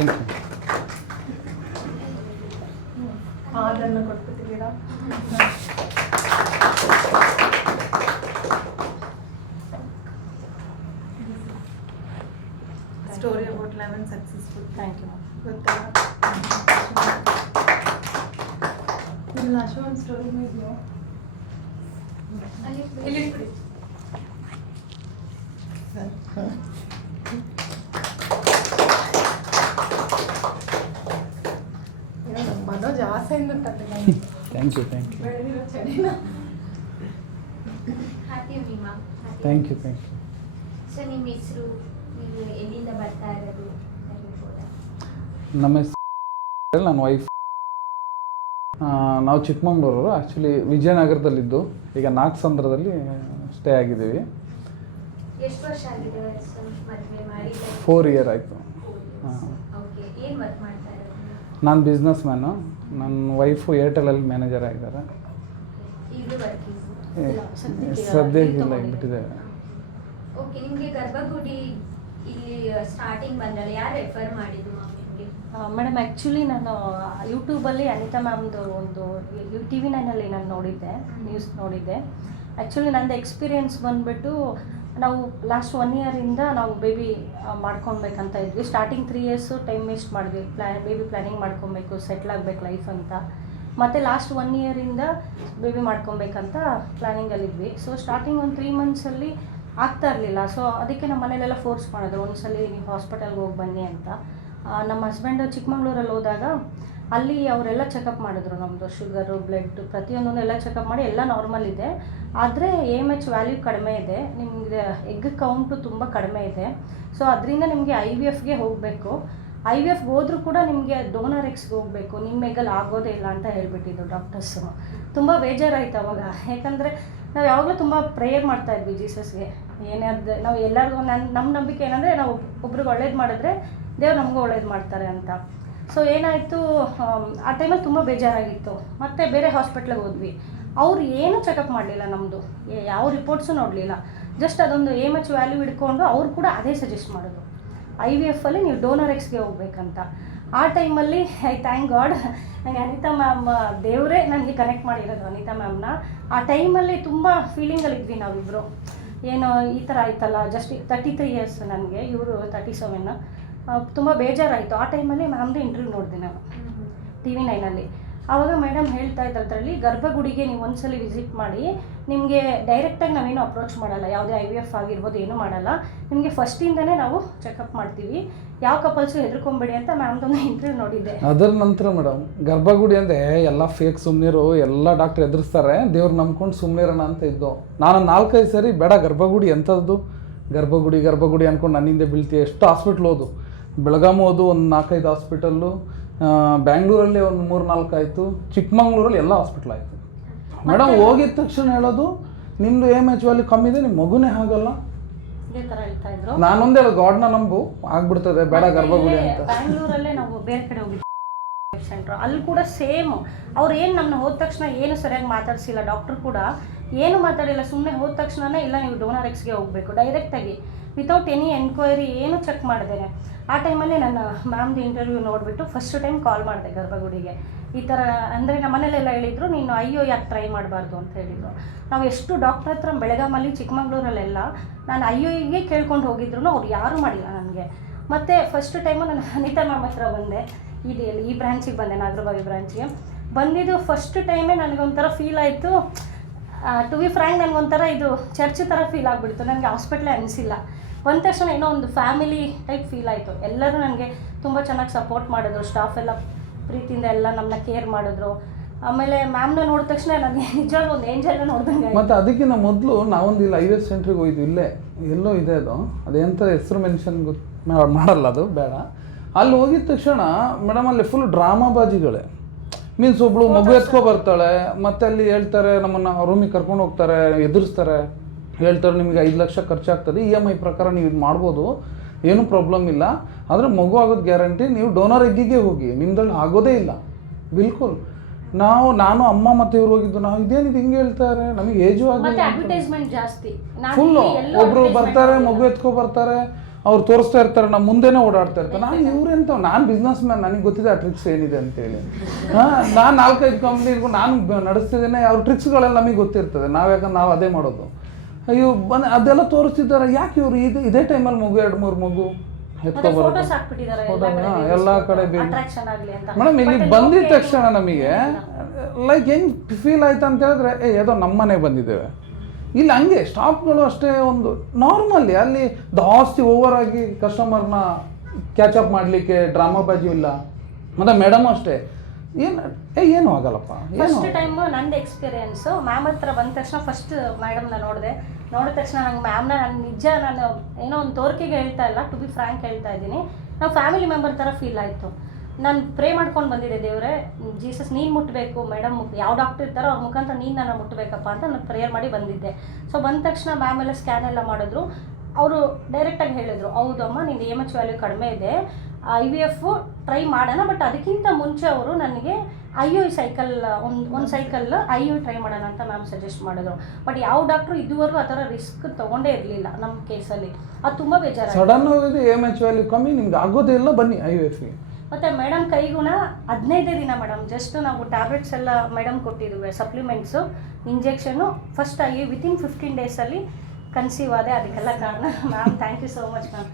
Thank you ಅದನ್ನು ಕೊಟ್ಬಿಟ್ಟಿದ್ದೀರಾ? Story about eleven successful thank you ಗೊತ್ತಾ? ಇಲ್ಲ ಅಶೋನ್ ಸ್ಟೋರಿ ಇದೆಯಾ ಇಲ್ಲಿ ಇಟ್ಬಿಡಿ. ಏನೋ ನಮ್ಮ ಥ್ಯಾಂಕ್ ಯು ಥ್ಯಾಂಕ್ ಯು ಬೆಳೆದಿರೋ ಚಳಿನ. Thank you thank you sir ನಿಮ್ಮ ಹೆಸರು ನೀವು ಎಲ್ಲಿಂದ ಬರ್ತಾ ಇರೋದು ಅಂತ ಹೇಳ್ಬೋದಾ? ನಮ್ಮ ಹೆಸರು ನನ್ನ ವೈಫ್ ನಾವು ಚಿಕ್ಕಮಂಗ್ಳೂರು ಆ್ಯಕ್ಚುಲಿ ವಿಜಯನಗರದಲ್ಲಿದ್ದು. ಈಗ ನಾಗಸಂದ್ರದಲ್ಲಿ ಸ್ಟೇ ಆಗಿದ್ದೀವಿ. ಎಷ್ಟು ವರ್ಷ ಆಗಿದೆ ಸರ್ ಮದುವೆ ಮಾಡಿ ಫೋರ್ ಇಯರ್ ಆಯಿತು. ಹಾಂ. ಓಕೆ ಏನು ವರ್ಕ್ ಮಾಡ್ತಾ ಇರೋದು? ನಾನು ಬಿಸ್ನೆಸ್ ಮ್ಯಾನು ನನ್ನ ವೈಫು ಏರ್ಟೆಲಲ್ಲಿ ಮ್ಯಾನೇಜರ್ ಆಗಿದ್ದಾರೆ. ಸದ್ಯಕ್ಕಿಲ್ಲ, ಇಲ್ಲಿ ಬಿಟ್ಟಿದ್ದೇವೆ ಓಕೆ ನಿಮಗೆ ಗರ್ಭಗುಡಿ ಇಲ್ಲಿ ಸ್ಟಾರ್ಟಿಂಗ್ ಬಂದಲ್ಲ ಯಾರು ರೆಫರ್ ಮಾಡಿದ್ರು ಮೇಡಮ್ ಆ್ಯಕ್ಚುಲಿ ನಾನು ಯೂಟ್ಯೂಬಲ್ಲಿ ಅನಿತಾ ಮ್ಯಾಮ್ದು ಒಂದು ಟಿ ವಿ ನೈನಲ್ಲಿ ನಾನು ನೋಡಿದ್ದೆ ನ್ಯೂಸ್ ನೋಡಿದ್ದೆ. ಆ್ಯಕ್ಚುಲಿ ನಂದು ಎಕ್ಸ್ಪೀರಿಯನ್ಸ್ ಬಂದುಬಿಟ್ಟು ನಾವು ಲಾಸ್ಟ್ ಒನ್ ಇಯರಿಂದ ನಾವು ಬೇಬಿ ಮಾಡ್ಕೊಳ್ಬೇಕಂತ ಇದ್ವಿ. Starting three years time waste ಮಾಡಿದ್ವಿ ಪ್ಲ್ಯಾನ್ ಬೇಬಿ ಪ್ಲ್ಯಾನಿಂಗ್ ಮಾಡ್ಕೊಬೇಕು ಸೆಟ್ಲ್ ಆಗಬೇಕು ಲೈಫ್ ಅಂತ. ಮತ್ತು ಲಾಸ್ಟ್ ಒನ್ ಇಯರಿಂದ ಬೇಬಿ ಮಾಡ್ಕೊಬೇಕಂತ ಪ್ಲ್ಯಾನಿಂಗಲ್ಲಿದ್ವಿ ಸೊ ಸ್ಟಾರ್ಟಿಂಗ್ ಒಂದು ತ್ರೀ ಮಂತ್ಸಲ್ಲಿ ಆಗ್ತಾ ಇರಲಿಲ್ಲ. ಸೊ ಅದಕ್ಕೆ ನಮ್ಮ ಮನೇಲೆಲ್ಲ ಫೋರ್ಸ್ ಮಾಡಿದ್ರು. ಒಂದ್ಸಲಿ ನೀವು ಹಾಸ್ಪಿಟಲ್ಗೆ ಹೋಗಿ ಬನ್ನಿ ಅಂತ. ನಮ್ಮ ಹಸ್ಬೆಂಡ್ ಚಿಕ್ಕಮಂಗ್ಳೂರಲ್ಲಿ ಹೋದಾಗ ಅಲ್ಲಿ ಅವರೆಲ್ಲ ಚೆಕಪ್ ಮಾಡಿದ್ರು ನಮ್ಮದು ಶುಗರು ಬ್ಲಡ್ ಪ್ರತಿಯೊಂದೊಂದು ಎಲ್ಲ ಚೆಕಪ್ ಮಾಡಿ ಎಲ್ಲ ನಾರ್ಮಲ್ ಇದೆ. ಆದರೆ ಎ ಎಂ ಎಚ್ ವ್ಯಾಲ್ಯೂ ಕಡಿಮೆ ಇದೆ. ನಿಮಗೆ ಎಗ್ ಕೌಂಟು ತುಂಬ ಕಡಿಮೆ ಇದೆ. ಸೊ ಅದರಿಂದ ನಿಮಗೆ ಐ ವಿ ಎಫ್ಗೆ ಹೋಗಬೇಕು. ಐ ವಿ ಎಫ್ಗೆ ಹೋದರೂ ಕೂಡ ನಿಮಗೆ ಡೋನರ್ ಎಕ್ಸ್ಗೆ ಹೋಗಬೇಕು. ನಿಮ್ಮ ಎಗ್ಗಲ್ಲಿ ಆಗೋದೇ ಇಲ್ಲ ಅಂತ ಹೇಳಿಬಿಟ್ಟಿದ್ರು ಡಾಕ್ಟರ್ಸು ತುಂಬ ಬೇಜಾರಾಯ್ತು ಅವಾಗ. ಯಾಕಂದರೆ ನಾವು ಯಾವಾಗಲೂ ತುಂಬ ಪ್ರೇಯರ್ ಮಾಡ್ತಾ ಇದ್ವಿ ಜೀಸಸ್ಗೆ ಏನೇ ಅದು ನಾವು ಎಲ್ಲರಿಗೂ ನನ್ನ ನಮ್ಮ ನಂಬಿಕೆ ಏನಂದರೆ ನಾವು ಒಬ್ರಿಗೆ ಒಳ್ಳೇದು ಮಾಡಿದ್ರೆ ದೇವ್ರು ನಮಗೂ ಒಳ್ಳೇದು ಮಾಡ್ತಾರೆ ಅಂತ. ಸೊ ಏನಾಯಿತು ಆ ಟೈಮಲ್ಲಿ ತುಂಬ ಬೇಜಾರಾಗಿತ್ತು. ಮತ್ತು ಬೇರೆ ಹಾಸ್ಪಿಟ್ಲಿಗೆ ಹೋದ್ವಿ. ಅವ್ರು ಏನು ಚೆಕಪ್ ಮಾಡಲಿಲ್ಲ ನಮ್ಮದು ಯಾವ ರಿಪೋರ್ಟ್ಸು ನೋಡಲಿಲ್ಲ. ಜಸ್ಟ್ ಅದೊಂದು ಎಂ ಎಚ್ ವ್ಯಾಲ್ಯೂ ಹಿಡ್ಕೊಂಡು ಅವ್ರು ಕೂಡ ಅದೇ ಸಜೆಸ್ಟ್ ಮಾಡೋದು ಐ ವಿ ಎಫಲ್ಲಿ ನೀವು ಡೋನರ್ ಎಕ್ಸ್ಗೆ ಹೋಗ್ಬೇಕಂತ. ಆ ಟೈಮಲ್ಲಿ ಐ ಥ್ಯಾಂಕ್ ಗಾಡ್ ನನಗೆ ಅನಿತಾ ಮ್ಯಾಮ್ ದೇವರೇ ನನಗೆ ಕನೆಕ್ಟ್ ಮಾಡಿರೋದು ಅನಿತಾ ಮ್ಯಾಮ್ನ ಆ ಟೈಮಲ್ಲಿ ತುಂಬ ಫೀಲಿಂಗಲ್ಲಿದ್ವಿ ನಾವಿಬ್ಬರು ಏನು ಈ ಥರ ಆಯ್ತಲ್ಲ ಜಸ್ಟ್ ತರ್ಟಿ ತ್ರೀ ಇಯರ್ಸ್ ನನಗೆ, ಇವರು ತರ್ಟಿ ಸೆವೆನ್ ತುಂಬ ಬೇಜಾರಾಯಿತು. ಆ ಟೈಮಲ್ಲಿ ಮ್ಯಾಮ್ದು ಇಂಟರ್ವ್ಯೂ ನೋಡಿದೆ ನಾನು. ಟಿ ವಿ ನೈನಲ್ಲಿ ಆವಾಗ ಮೇಡಮ್ ಹೇಳ್ತಾ ಇದ್ದ ಅದರಲ್ಲಿ, ಗರ್ಭಗುಡಿಗೆ ನೀವು ಒಂದ್ಸಲಿ ವಿಸಿಟ್ ಮಾಡಿ, ನಿಮಗೆ ಡೈರೆಕ್ಟಾಗಿ ನಾವೇನು ಅಪ್ರೋಚ್ ಮಾಡಲ್ಲ. ಯಾವುದೇ ಐ ವಿ ಎಫ್ ಆಗಿರ್ಬೋದು, ಏನೂ ಮಾಡಲ್ಲ. ನಿಮಗೆ ಫಸ್ಟಿಂದನೇ ನಾವು ಚೆಕಪ್ ಮಾಡ್ತೀವಿ. ಯಾವ ಕಪಲ್ಸು ಹೆದರ್ಕೊಂಬೇಡಿ ಅಂತ ಮ್ಯಾಮ್ದೊಂದು ಇಂಟರ್ವ್ಯೂ ನೋಡಿದ್ದೆ. ಅದರ ನಂತರ ಮೇಡಮ್ ಗರ್ಭಗುಡಿ ಅಂದರೆ ಎಲ್ಲ ಫೇಕ್ ಸುಮ್ಮನಿರು ಎಲ್ಲ ಡಾಕ್ಟರ್ ಎದುರಿಸ್ತಾರೆ, ದೇವ್ರು ನಂಬ್ಕೊಂಡು ಸುಮ್ಮನಿರೋಣ ಅಂತ ಇದ್ದು. ನಾನು ನಾಲ್ಕೈದು ಸರಿ, ಬೇಡ, ಗರ್ಭಗುಡಿ ಎಂಥದ್ದು ಗರ್ಭಗುಡಿ ಗರ್ಭಗುಡಿ ಅಂದ್ಕೊಂಡು ನನ್ನಿಂದ ಬೀಳ್ತೀಯ? ಎಷ್ಟು ಹಾಸ್ಪಿಟ್ಲ್ ಹೋದು ಬೆಳಗಾಂ ಅದು ಒಂದು ನಾಲ್ಕೈದು ಹಾಸ್ಪಿಟಲ್ಲು ಬ್ಯಾಂಗ್ಳೂರಲ್ಲಿ ಒಂದು ಮೂರು ನಾಲ್ಕು ಆಯಿತು ಚಿಕ್ಕಮಂಗ್ಳೂರಲ್ಲಿ ಎಲ್ಲ ಹಾಸ್ಪಿಟ್ಲ್ ಆಯಿತು. ಮೇಡಮ್ ಹೋಗಿದ ತಕ್ಷಣ ಹೇಳೋದು ನಿಮ್ಮದು ಎಂ ಎಚ್ ವ್ಯಾಲ್ಯೂ ಕಮ್ಮಿ ಇದೆ ನಿಮ್ಮ ಮಗುನೇ ಆಗಲ್ಲ ನಾನೊಂದು ಹೇಳೋ ಗಾಡ್ನ ನಂಬು. ಆಗ್ಬಿಡ್ತದೆ ಬೇಡ ಗರ್ಭಗುಡಿ ಅಂತ. ಬ್ಯಾಂಗ್ಳೂರಲ್ಲೇ ನಾವು ಬೇರೆ ಕಡೆ ಹೋಗಿದ್ವಿ. ಸೆಂಟ್ರ್ ಅಲ್ಲಿ ಕೂಡ ಸೇಮ್ ಅವ್ರು ಏನು ನಮ್ಮನ್ನ ಹೋದ ತಕ್ಷಣ ಏನು ಸರಿಯಾಗಿ ಮಾತಾಡಿಸಿಲ್ಲ ಡಾಕ್ಟರ್ ಕೂಡ ಏನು ಮಾತಾಡಿಲ್ಲ ಸುಮ್ಮನೆ ಹೋದ ತಕ್ಷಣನೇ ಇಲ್ಲ, ನೀವು ಡೋನರ್ ಎಕ್ಸ್ಗೆ ಹೋಗಬೇಕು. ಡೈರೆಕ್ಟಾಗಿ ವಿತೌಟ್ ಎನಿ ಎನ್ಕ್ವೈರಿ ಏನು ಚೆಕ್ ಮಾಡಿದ್ದೇನೆ. ಆ ಟೈಮಲ್ಲಿ ನನ್ನ ಮ್ಯಾಮ್ದು ಇಂಟರ್ವ್ಯೂ ನೋಡಿಬಿಟ್ಟು ಫಸ್ಟ್ ಟೈಮ್ ಕಾಲ್ ಮಾಡಿದೆ ಗರ್ಭಗುಡಿಗೆ. ಈ ಥರ ಅಂದರೆ ನಮ್ಮ ಮನೇಲೆಲ್ಲ ಹೇಳಿದರು, ನೀನು ಅಯ್ಯೋ ಯಾಕೆ ಟ್ರೈ ಮಾಡಬಾರ್ದು ಅಂತ ಹೇಳಿದರು. ನಾವು ಎಷ್ಟು ಡಾಕ್ಟ್ರ್ ಹತ್ರ ಬೆಳಗಾಮಲ್ಲಿ, ಚಿಕ್ಕಮಂಗ್ಳೂರಲ್ಲೆಲ್ಲ ನಾನು ಅಯ್ಯೋಗೆ ಕೇಳ್ಕೊಂಡು ಹೋಗಿದ್ರು ಅವ್ರು ಯಾರೂ ಮಾಡಿಲ್ಲ ನನಗೆ. ಮತ್ತು ಫಸ್ಟ್ ಟೈಮು ನಾನು ಅನಿತಾ ಮ್ಯಾಮ್ ಹತ್ರ ಬಂದೆ. ಇದು ಎಲ್ಲಿ? ಈ ಬ್ರಾಂಚಿಗೆ ಬಂದೆ, ನಾಗರಬಾವಿ ಬ್ರಾಂಚಿಗೆ ಬಂದಿದ್ದು ಫಸ್ಟ್ ಟೈಮೇ ನನಗೊಂಥರ ಫೀಲ್ ಆಯಿತು. ಟು ಬಿ ಫ್ರ್ಯಾಂಕ್ ಒಂಥರ ಇದು ಚರ್ಚ್ ಥರ ಫೀಲ್ ಆಗಿಬಿಡ್ತು. ನನಗೆ ಹಾಸ್ಪಿಟ್ಲೇ ಅನಿಸಿಲ್ಲ. ಬಂದ ತಕ್ಷಣ ಏನೋ ಒಂದು ಫ್ಯಾಮಿಲಿ ಟೈಪ್ ಫೀಲ್ ಆಯಿತು. ಎಲ್ಲರೂ ನನಗೆ ತುಂಬ ಚೆನ್ನಾಗಿ ಸಪೋರ್ಟ್ ಮಾಡಿದ್ರು. ಸ್ಟಾಫ್ ಎಲ್ಲ ಪ್ರೀತಿಯಿಂದ ಎಲ್ಲ ನಮ್ಮನ್ನ ಕೇರ್ ಮಾಡಿದ್ರು. ಆಮೇಲೆ ಮ್ಯಾಮ್ನ ನೋಡಿದ ತಕ್ಷಣ ನನಗೆ ನಿಜವಾಗ್ಲೂ ಒಂದು ಏಂಜಲ್ನ ನೋಡಿದಂಗೆ. ಮತ್ತು ಅದಕ್ಕಿಂತ ಮೊದಲು ನಾವೊಂದು ಇಲ್ಲಿ ಐ ಎಸ್ ಸೆಂಟ್ರಿಗೆ ಹೋಯ್ತು ಇಲ್ಲೇ. ಎಲ್ಲೋ ಇದೆ ಅದು. ಅದೆಂಥ ಹೆಸರು ಮೆನ್ಷನ್ ಗೊತ್ತು ಮಾಡಲ್ಲ ಅದು, ಬೇಡ. ಅಲ್ಲಿ ಹೋಗಿದ ತಕ್ಷಣ ಮೇಡಮ್ ಅಲ್ಲಿ ಫುಲ್ ಡ್ರಾಮಾ ಬಾಜಿಗಳೇ. ಮೀನ್ಸ್ ಒಬ್ಳು ಮಗು ಎತ್ಕೋ ಬರ್ತಾಳೆ ಮತ್ತೆ ಅಲ್ಲಿ ಹೇಳ್ತಾರೆ ನಮ್ಮನ್ನ ರೂಮಿಗೆ ಕರ್ಕೊಂಡು ಹೋಗ್ತಾರೆ ಎದುರಿಸ್ತಾರೆ. ಹೇಳ್ತಾರೆ ನಿಮಗೆ ಐದು ಲಕ್ಷ ಖರ್ಚಾಗ್ತದೆ ಇ ಎಂ ಐ ಪ್ರಕಾರ ನೀವು ಇದು ಮಾಡ್ಬೋದು. ಏನೂ ಪ್ರಾಬ್ಲಮ್ ಇಲ್ಲ. ಆದರೆ ಮಗು ಆಗೋದು ಗ್ಯಾರಂಟಿ ನೀವು ಡೋನರ್ ಎಗ್ಗಿಗೆ ಹೋಗಿ. ನಿಮ್ದ್ರಲ್ಲಿ ಆಗೋದೇ ಇಲ್ಲ. ಬಿಲ್ಕುಲ್. ನಾವು ನಾನು ಅಮ್ಮ ಮತ್ತೆ ಇವ್ರು ಹೋಗಿದ್ದು ನಾವು ಇದೇನಿದು ಹಿಂಗೆ ಹೇಳ್ತಾರೆ? ನಮಗೆ ಏಜು ನಾನು ಫುಲ್ಲು ಒಬ್ರು ಬರ್ತಾರೆ ಮಗು ಎತ್ಕೊ ಬರ್ತಾರೆ. ಅವ್ರು ತೋರಿಸ್ತಾ ಇರ್ತಾರೆ ನಮ್ಮ ಮುಂದೆನೇ ಓಡಾಡ್ತಾ ಇರ್ತಾರೆ. ನಾನು ಇವ್ರೆಂತ ನಾನು ಬಿಸ್ನೆಸ್ ಮ್ಯಾನ್ ನನಗೆ ಗೊತ್ತಿದೆ ಆ ಟ್ರಿಕ್ಸ್ ಏನಿದೆ ಅಂತೇಳಿ. ಹಾಂ ನಾನು ನಾಲ್ಕೈದು ಕಂಪ್ನಿಗೂ ನಾನು ನಡೆಸ್ತಿದ್ದೇನೆ ಅವ್ರ ಟ್ರಿಕ್ಸ್ಗಳೆಲ್ಲ ನಮಗೆ ಗೊತ್ತಿರ್ತದೆ. ನಾವು ಯಾಕಂದ್ರೆ ನಾವು ಅದೇ ಮಾಡೋದು. ಅಯ್ಯೋ ಬಂದು ಅದೆಲ್ಲ ತೋರಿಸ್ತಿದ್ದಾರೆ. ಯಾಕೆ ಇವರು ಇದು ಇದೇ ಟೈಮಲ್ಲಿ ಮಗು ಎರಡು ಮೂರು ಮಗು ಎಲ್ಲ ಕಡೆ ಮೇಡಮ್ ಇಲ್ಲಿ ಬಂದಿದ ತಕ್ಷಣ ನಮಗೆ ಲೈಕ್ ಹೆಂಗ್ ಫೀಲ್ ಆಯ್ತು ಅಂತ ಹೇಳಿದ್ರೆ ಏ ಏದೋ ನಮ್ಮನೆ ಬಂದಿದ್ದೇವೆ. ಇಲ್ಲಿ ಹಂಗೆ ಸ್ಟಾಫ್ಗಳು ಅಷ್ಟೇ ಒಂದು ನಾರ್ಮಲಿ ಅಲ್ಲಿ ಜಾಸ್ತಿ ಓವರ್ ಆಗಿ ಕಸ್ಟಮರ್ನ ಕ್ಯಾಚಪ್ ಮಾಡಲಿಕ್ಕೆ ಡ್ರಾಮಾ ಬಾಜಿ ಇಲ್ಲ. ಮತ್ತು ಮೇಡಮ್ ಅಷ್ಟೇ. ಏನು ಏ ಏನು ಆಗಲ್ಲಪ್ಪ ಫಸ್ಟ್ ಟೈಮ್ ನಂದು ಎಕ್ಸ್ಪೀರಿಯನ್ಸ್ ಮ್ಯಾಮ್ ಹತ್ರ ಬಂದ ತಕ್ಷಣ ಫಸ್ಟ್ ಮೇಡಮ್ನ ನೋಡಿದೆ. ನೋಡಿದ ತಕ್ಷಣ ನಂಗೆ ಮ್ಯಾಮ್ನ ನಾನು ನಿಜ ನಾನು ಏನೋ ಒಂದು ತೋರಿಕೆಗೆ ಹೇಳ್ತಾ ಇಲ್ಲ ಟು ಬಿ ಫ್ರ್ಯಾಂಕ್ ಹೇಳ್ತಾ ಇದ್ದೀನಿ. ನಾವು ಫ್ಯಾಮಿಲಿ ಮೆಂಬರ್ ಥರ ಫೀಲ್ ಆಯಿತು. ನಾನು ಪ್ರೇ ಮಾಡ್ಕೊಂಡು ಬಂದಿದ್ದೆ, ದೇವರೇ ಜೀಸಸ್ ನೀನು ಮುಟ್ಟಬೇಕು ಮೇಡಮ್ ಯಾವ ಡಾಕ್ಟರ್ ಇರ್ತಾರೋ ಅವ್ರ ಮುಖಾಂತರ ನೀನು ನಾನು ಮುಟ್ಟಬೇಕಪ್ಪ ಅಂತ ನಾನು ಪ್ರೇಯರ್ ಮಾಡಿ ಬಂದಿದ್ದೆ. ಸೊ ಬಂದ ತಕ್ಷಣ ಮ್ಯಾಮ್ ಎಲ್ಲ ಸ್ಕ್ಯಾನ್ ಎಲ್ಲ ಮಾಡಿದ್ರು. ಅವರು ಡೈರೆಕ್ಟಾಗಿ ಹೇಳಿದರು ಹೌದಮ್ಮ ನಿಂದು ಎಂ ಎಚ್ ವ್ಯಾಲ್ಯೂ ಕಡಿಮೆ ಇದೆ. ಐ ವಿ ಎಫ್ ಟ್ರೈ ಮಾಡೋಣ ಬಟ್ ಅದಕ್ಕಿಂತ ಮುಂಚೆ ಅವರು ನನಗೆ ಐ ಯು ಸೈಕಲ್ ಒಂದು ಒಂದು ಸೈಕಲ್ ಐ ಯು ಟ್ರೈ ಮಾಡೋಣ ಅಂತ ಮ್ಯಾಮ್ ಸಜೆಸ್ಟ್ ಮಾಡಿದ್ರು. ಬಟ್ ಯಾವ ಡಾಕ್ಟ್ರು ಇದುವರೆಗೂ ಆ ಥರ ರಿಸ್ಕ್ ತೊಗೊಂಡೇ ಇರಲಿಲ್ಲ ನಮ್ಮ ಕೇಸಲ್ಲಿ ಅದು ತುಂಬ ಬೇಜಾರು ಸಡನ್ ಎಂ ಎಚ್ ವ್ಯಾಲ್ಯೂ ಕಮ್ಮಿ, ನಿಮ್ಗೆ ಆಗೋದೇ ಇಲ್ಲ, ಬನ್ನಿ ಐ ಎಫ್ಗೆ ಮತ್ತು ಮೇಡಮ್ ಕೈಗುಣ ಹದಿನೈದೇ ದಿನ ಮೇಡಮ್ ಜಸ್ಟ್ ನಾವು ಟ್ಯಾಬ್ಲೆಟ್ಸ್ ಎಲ್ಲ ಮೇಡಮ್ ಕೊಟ್ಟಿದ್ವಿ ಸಪ್ಲಿಮೆಂಟ್ಸು ಇಂಜೆಕ್ಷನು ಫಸ್ಟ್ ಆಗಿ ವಿತಿನ್ ಫಿಫ್ಟೀನ್ ಡೇಸಲ್ಲಿ ಕನ್ಸೀವ್ ಆದೆ. ಅದಕ್ಕೆಲ್ಲ ಕಾರಣ ma'am thank you so much ma'am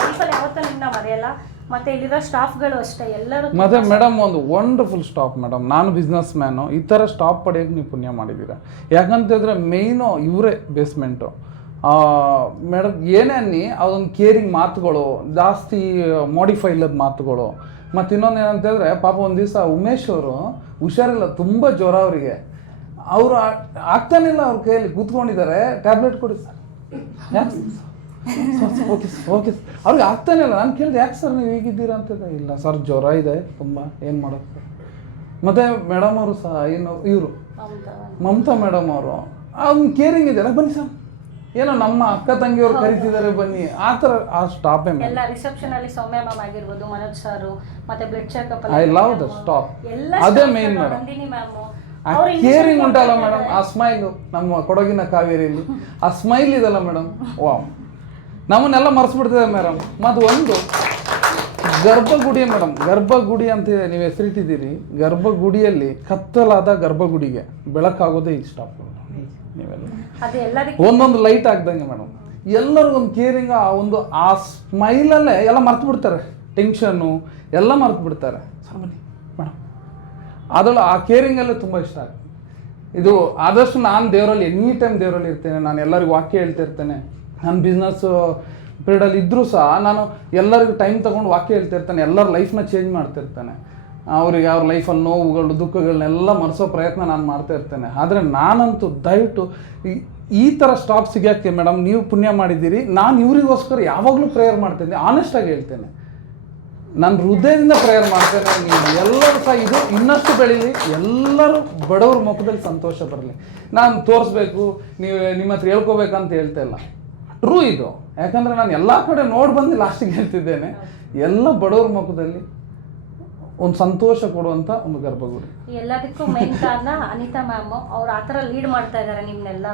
ಲೈಫಲ್ಲಿ ಯಾವತ್ತೂ ನಿಮ್ಮನ್ನ ಮರೆಯಲ್ಲ. ಮತ್ತೆ ಇಲ್ಲಿರೋ ಸ್ಟಾಫ್ಗಳು ಅಷ್ಟೇ ಎಲ್ಲರೂ ಮತ್ತೆ ಮೇಡಮ್ ಒಂದು ವಂಡರ್ಫುಲ್ ಸ್ಟಾಪ್ ಮೇಡಮ್ ನಾನು ಬಿಸ್ನೆಸ್ ಮ್ಯಾನು ಈ ಥರ ಸ್ಟಾಪ್ ಪಡೆಯೋಕ್ಕೆ ನೀವು ಪುಣ್ಯ ಮಾಡಿದ್ದೀರಾ. ಯಾಕಂತಂದರೆ ಮೇಯ್ನು ಇವರೇ ಬೇಸ್ಮೆಂಟು ಮೇಡಮ್ ಏನೇ ಅನ್ನಿ ಅದೊಂದು ಕೇರಿಂಗ್ ಮಾತುಗಳು ಜಾಸ್ತಿ ಮಾಡಿಫೈ ಇಲ್ಲದ ಮಾತುಗಳು. ಮತ್ತು ಇನ್ನೊಂದು ಏನಂತ ಹೇಳಿದ್ರೆ ಪಾಪ ಒಂದು ದಿವಸ ಉಮೇಶ್ ಅವರು ಹುಷಾರಿಲ್ಲ ತುಂಬ ಜ್ವರ ಅವರಿಗೆ. ಅವರು ಆಗ್ತಾನಿಲ್ಲ ಅವ್ರ ಕೈಯಲ್ಲಿ ಕೂತ್ಕೊಂಡಿದ್ದಾರೆ. ಟ್ಯಾಬ್ಲೆಟ್ ಕೊಡಿ ಸರ್. ಯಾಕೆ ಓಕೆ ಸರ್ ಓಕೆ ಸರ್. ಅವ್ರಿಗೆ ಆಗ್ತಾನೆ ಇಲ್ಲ. ನಾನು ಕೇಳಿದೆ ಯಾಕೆ ಸರ್ ನೀವು ಹೇಗಿದ್ದೀರಾ ಅಂತ ಇಲ್ಲ ಸರ್ ಜ್ವರ ಇದೆ ತುಂಬ ಏನು ಮಾಡೋದು ಮತ್ತು ಮೇಡಮ್ ಅವರು ಸಹ ಏನು ಇವರು. ಮಮತಾ. ಮಮತಾ ಮೇಡಮ್ ಅವರು. ಅವ್ನು ಕೇರಿಂಗ್ ಇದೆಯಲ್ಲ ಬನ್ನಿ ಸರ್. ಏನೋ ನಮ್ಮ ಅಕ್ಕ ತಂಗಿಯವರು ಕರಿತಿದ್ದಾರೆ ಬನ್ನಿ. ಆ ಥರ ಆ ಸ್ಟಾಪ್ ಎಲ್ಲ ರಿಸೆಪ್ಷನ್ ಅಲ್ಲಿ ಸೌಮ್ಯ ಮ್ಯಾಮ್ ಆಗಿರ್ಬೋದು ಮನೋಜ್ ಸರ್ ಮತ್ತೆ blood checkup I love the staff ಅದೇ ಮೇನ್. ಮ್ಯಾಮ್ ಆ ಕೇರಿಂಗ್ ಉಂಟಲ್ಲ ಮೇಡಮ್ ಆ ಸ್ಮೈಲು ನಮ್ಮ ಕೊಡಗಿನ ಕಾವೇರಿಯಲ್ಲಿ. ಆ ಸ್ಮೈಲ್ ಇದಲ್ಲ ಮೇಡಮ್. ವಾವ್. ನಮ್ಮನ್ನೆಲ್ಲ ಮರ್ಸ್ಬಿಡ್ತಿದೆ ಮೇಡಮ್. ಮತ್ತು ಒಂದು ಗರ್ಭಗುಡಿ ಮೇಡಮ್. ಗರ್ಭಗುಡಿ ಅಂತ ನೀವು ಹೆಸರಿಟ್ಟಿದ್ದೀರಿ. ಗರ್ಭಗುಡಿಯಲ್ಲಿ ಕತ್ತಲಾದ ಗರ್ಭಗುಡಿಗೆ ಬೆಳಕಾಗೋದೇ ಈ ಸ್ಟಾಪ್ ನೀವೆಲ್ಲ. ಒಂದೊಂದು ಲೈಟ್ ಆಗ್ದಂಗೆ ಮೇಡಮ್. ಎಲ್ಲರಿಗೂ ಒಂದು ಕೇರಿಂಗ್ ಆ ಒಂದು ಆ ಸ್ಮೈಲಲ್ಲೇ ಎಲ್ಲ ಮರ್ತು ಬಿಡ್ತಾರೆ ಟೆನ್ಷನ್ನು ಎಲ್ಲ ಮರ್ತು ಬಿಡ್ತಾರೆ ಸರ್ ಬನ್ನಿ ಮೇಡಮ್. ಅದರಲ್ಲೂ ಆ ಕೇರಿಂಗಲ್ಲೇ ತುಂಬ ಇಷ್ಟ ಆಗುತ್ತೆ. ಇದು ಆದಷ್ಟು ನಾನು ದೇವರಲ್ಲಿ ಎನಿ ಟೈಮ್ ದೇವರಲ್ಲಿ ಇರ್ತೇನೆ. ನಾನು ಎಲ್ಲರಿಗೂ ವಾಕ್ಯ ಹೇಳ್ತಿರ್ತೇನೆ ನನ್ನ ಬಿಸ್ನೆಸ್ ಪೀರಿಯಡಲ್ಲಿ ಇದ್ದರೂ ಸಹ ನಾನು ಎಲ್ಲರಿಗೂ ಟೈಮ್ ತೊಗೊಂಡು ವಾಕ್ಯ ಹೇಳ್ತಿರ್ತೇನೆ ಎಲ್ಲರ ಲೈಫ್ನ ಚೇಂಜ್ ಮಾಡ್ತಿರ್ತೇನೆ ಅವರಿಗೆ ಅವ್ರ ಲೈಫಲ್ಲಿ ನೋವುಗಳು ದುಃಖಗಳನ್ನೆಲ್ಲ ಮರೆಸೋ ಪ್ರಯತ್ನ ನಾನು ಮಾಡ್ತಾ ಇರ್ತೇನೆ. ಆದರೆ ನಾನಂತೂ ದಯವಿಟ್ಟು ಈ ಥರ ಸ್ಟಾಪ್ ಸಿಗೋಕ್ಕೆ ಮೇಡಮ್ ನೀವು ಪುಣ್ಯ ಮಾಡಿದ್ದೀರಿ. ನಾನು ಇವರಿಗೋಸ್ಕರ ಯಾವಾಗಲೂ ಪ್ರೇಯರ್ ಮಾಡ್ತೇನೆ. ಆನೆಸ್ಟಾಗಿ ಹೇಳ್ತೇನೆ. ನಾನು ಹೃದಯದಿಂದ ಪ್ರೇಯರ್ ಮಾಡ್ತೇನೆ. ನೀವು ಎಲ್ಲರೂ ಸಹ ಇದು ಇನ್ನಷ್ಟು ಬೆಳೀಲಿ. ಎಲ್ಲರೂ ಬಡವ್ರ ಮುಖದಲ್ಲಿ ಸಂತೋಷ ಬರಲಿ. ನಾನು ತೋರಿಸ್ಬೇಕು. ನೀವು ನಿಮ್ಮ ಹತ್ರ ಹೇಳ್ಕೋಬೇಕಂತ ಹೇಳ್ತಾ ಇಲ್ಲ. ಟ್ರೂ ಇದು. ಯಾಕಂದರೆ ನಾನು ಎಲ್ಲ ಕಡೆ ನೋಡಿ ಬಂದು ಲಾಸ್ಟಿಗೆ ಹೇಳ್ತಿದ್ದೇನೆ. ಎಲ್ಲ ಬಡವ್ರ ಮುಖದಲ್ಲಿ ಒಂದು ಸಂತೋಷ ಕೊಡುವಂತ ಒಂದು ಗರ್ಭಗುಡಿ. ಎಲ್ಲದಕ್ಕೂ ಮೇನ್ ಕಾರಣ ಅನಿತಾ ಮ್ಯಾಮ್ ಅವ್ರು ಆ ಥರ ಲೀಡ್ ಮಾಡ್ತಾ ಇದ್ದಾರೆ ನಿಮ್ನೆಲ್ಲ.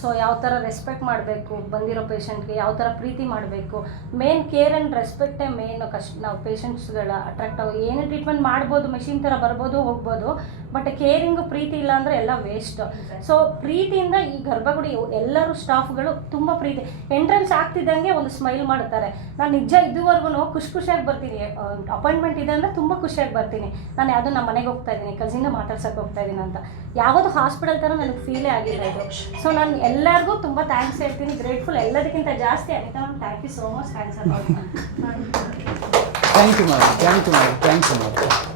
ಸೊ ಯಾವ ತರ ರೆಸ್ಪೆಕ್ಟ್ ಮಾಡಬೇಕು ಬಂದಿರೋ ಪೇಷಂಟ್ಗೆ ಯಾವ ತರ ಪ್ರೀತಿ ಮಾಡಬೇಕು? ಮೇನ್ ಕೇರ್ ಅಂಡ್ ರೆಸ್ಪೆಕ್ಟೇ ಮೇನ್ ಕಷ್ಟ ನಾವು ಪೇಷಂಟ್ಸ್ಗಳ ಅಟ್ರಾಕ್ಟ್ ಆಗಿ ಏನು ಟ್ರೀಟ್ಮೆಂಟ್ ಮಾಡ್ಬೋದು ಮೆಷಿನ್ ತರ ಬರ್ಬೋದು ಹೋಗ್ಬೋದು ಬಟ್ ಕೇರಿಂಗ್ ಪ್ರೀತಿ ಇಲ್ಲ ಅಂದ್ರೆ ಎಲ್ಲ ವೇಸ್ಟ್ ಸೊ ಪ್ರೀತಿಯಿಂದ ಈ ಗರ್ಭಗುಡಿ ಎಲ್ಲರೂ ಸ್ಟಾಫ್ಗಳು ತುಂಬಾ ಪ್ರೀತಿ. ಎಂಟ್ರೆನ್ಸ್ ಆಗ್ತಿದ್ದಂಗೆ ಒಂದು ಸ್ಮೈಲ್ ಮಾಡ್ತಾರೆ. ನಾನು ನಿಜ ಇದುವರೆಗೂ ಖುಷಿ ಖುಷಿಯಾಗಿ ಬರ್ತೀನಿ. ಅಪಾಯಿಂಟ್ಮೆಂಟ್ ಇದೆ ತುಂಬಾ ತುಂಬ ಖುಷಿಯಾಗಿ ಬರ್ತೀನಿ. ನಾನು ಯಾವುದೋ ನಮ್ಮ ಮನೆಗೆ ಹೋಗ್ತಾ ಇದ್ದೀನಿ ಕಸಿನ ಮಾತಾಡ್ಸೋಕೆ ಹೋಗ್ತಾ ಇದ್ದೀನಿ ಅಂತ. ಯಾವುದು ಹಾಸ್ಪಿಟಲ್ ಥರ ನನಗೆ ಫೀಲೇ ಆಗಿಲ್ಲ ಇದು. ಸೊ ನಾನು ಎಲ್ಲರಿಗೂ ತುಂಬ ಥ್ಯಾಂಕ್ಸ್ ಹೇಳ್ತೀನಿ. ಗ್ರೇಟ್ಫುಲ್ ಎಲ್ಲದಕ್ಕಿಂತ ಜಾಸ್ತಿ Anita ma'am thank you so much thanks ಅಂತ thank you ma'am thank you ma'am thank you madam